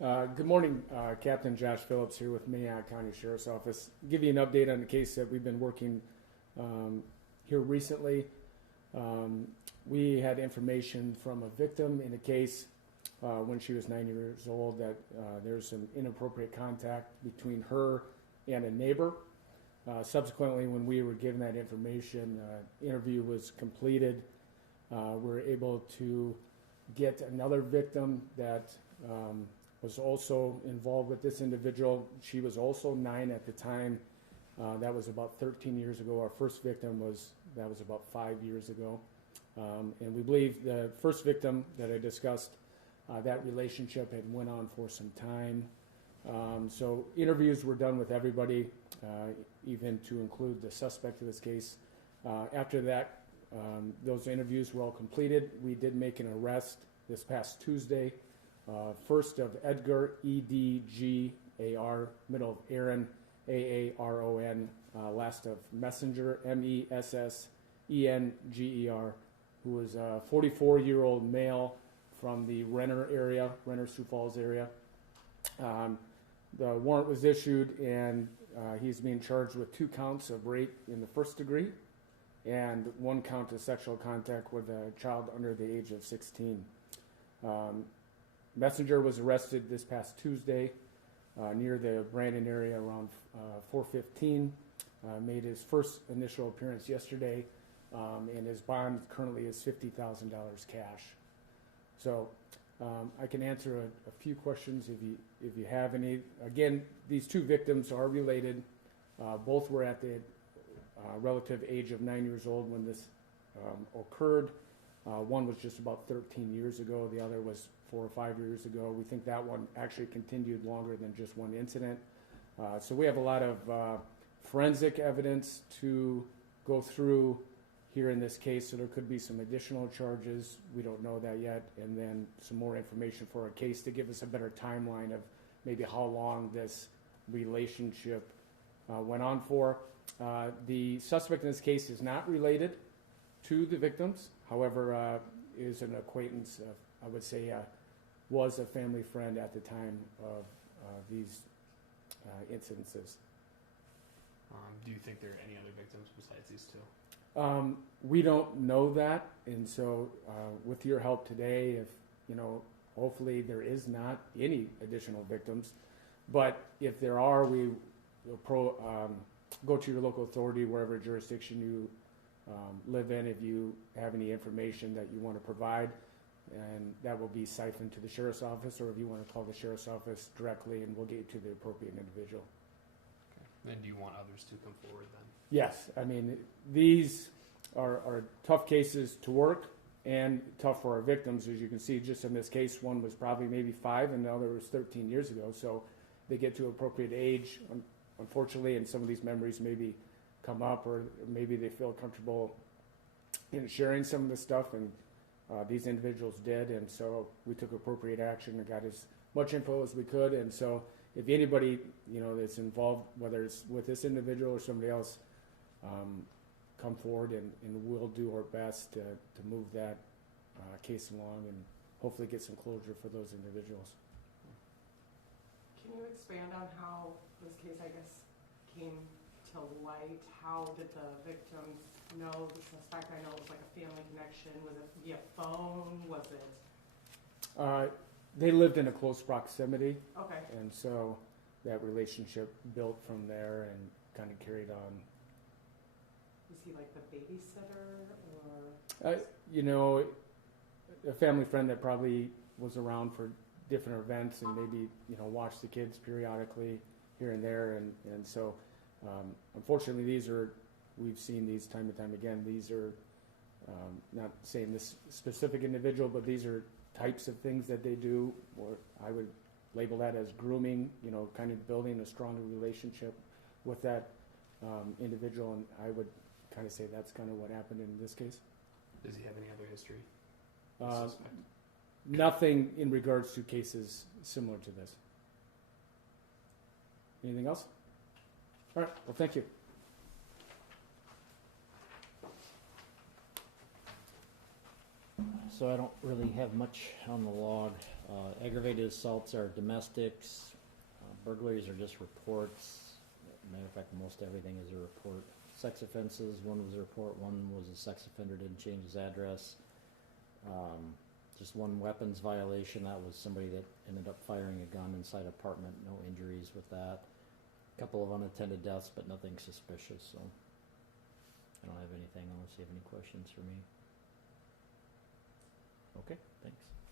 Good morning, Captain Josh Phillips here with Mayock County Sheriff's Office. Give you an update on the case that we've been working here recently. We had information from a victim in a case when she was 9 years old that there's some inappropriate contact between her and a neighbor. Subsequently, when we were given that information, interview was completed. We were able to get another victim that was also involved with this individual. She was also 9 at the time. That was about 13 years ago. Our first victim was about 5 years ago. And we believe the first victim that I discussed, that relationship had went on for some time. So interviews were done with everybody, even to include the suspect of this case. After that, those interviews were all completed. We did make an arrest this past Tuesday. First of Edgar, E-D-G-A-R, middle of Aaron, A-A-R-O-N, last of Messenger, M-E-S-S-E-N-G-E-R, who was a 44-year-old male from the Renner area, Renner-Sioux Falls area. The warrant was issued, and he's being charged with 2 counts of rape in the first degree and 1 count of sexual contact with a child under the age of 16. Messenger was arrested this past Tuesday near the Brandon area around 4:15. Made his first initial appearance yesterday, and his bond currently is $50,000 cash. So I can answer a few questions if you have any. Again, these 2 victims are related. Both were at the relative age of 9 years old when this occurred. One was just about 13 years ago. The other was 4 or 5 years ago. We think that one actually continued longer than just one incident. So we have a lot of forensic evidence to go through here in this case. So there could be some additional charges. We don't know that yet. And then some more information for our case to give us a better timeline of maybe how long this relationship went on for. The suspect in this case is not related to the victims. However, is an acquaintance, I would say, was a family friend at the time of these incidences. Do you think there are any other victims besides these 2? We don't know that, and so with your help today, if hopefully there is not any additional victims, but if there are, we will go to your local authority, wherever jurisdiction you live in, if you have any information that you want to provide, and that will be siphoned to the sheriff's office, or if you want to call the sheriff's office directly, and we'll get you to the appropriate individual. Okay. Then do you want others to come forward then? Yes, I mean, these are tough cases to work and tough for our victims. As you can see, just in this case, one was probably maybe 5 and the other was 13 years ago. So they get to appropriate age, unfortunately, and some of these memories maybe come up, or maybe they feel comfortable in sharing some of the stuff, and these individuals did. And so we took appropriate action and got as much info as we could. And so if anybody that's involved, whether it's with this individual or somebody else, come forward, and we'll do our best to move that case along and hopefully get some closure for those individuals. Can you expand on how this case, I guess, came to light? How did the victims know the suspect? I know it was like a family connection. Was it via phone? Was it? They lived in a close proximity. Okay. And so that relationship built from there and kind of carried on. Was he like the babysitter, or? A family friend that probably was around for different events and maybe, watched the kids periodically here and there. And so, unfortunately, we've seen these time and time again. These are, not saying this specific individual, but these are types of things that they do, or I would label that as grooming, kind of building a stronger relationship with that individual. And I would kind of say that's kind of what happened in this case. Does he have any other history? Nothing in regards to cases similar to this. Anything else? All right. Well, thank you. so I don't really have much on the log. Aggravated assaults are domestics. Burglaries are just reports. Matter of fact, most everything is a report. Sex offenses, one was a report, one was a sex offender, didn't change his address. Just one weapons violation, that was somebody that ended up firing a gun inside an apartment, no injuries with that. Couple of unattended deaths, but nothing suspicious, so I don't have anything unless you have any questions for me. Okay, thanks.